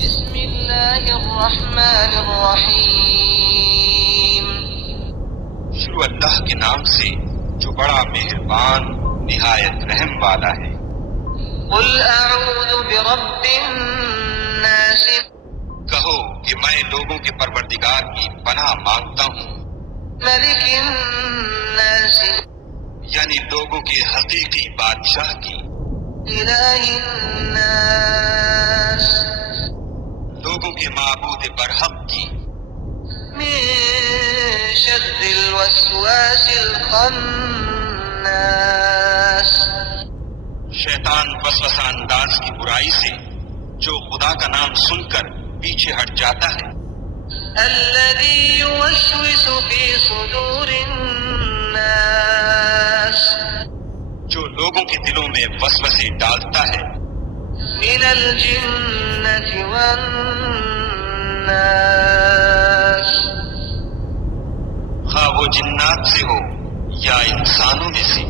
بسم اللہ الرحمن الرحیم، شروع اللہ کے نام سے جو بڑا مہربان نہایت رحم والا ہے۔ قل اعوذ برب الناس، کہو کہ میں لوگوں کے پروردگار کی پناہ مانگتا ہوں، ملک الناس، یعنی لوگوں کے حقیقی بادشاہ کی، الہ الناس، لوگوں کے معبود برحق کی، من شر الوسواس الخناس، شیطان وسوسہ انداز کی برائی سے جو خدا کا نام سن کر پیچھے ہٹ جاتا ہے، الذي يوسوس في صدور الناس، جو لوگوں کے دلوں میں وسوسے ڈالتا ہے، من الجنة والناس، خواہ وہ جنات سے ہو یا انسانوں میں سے۔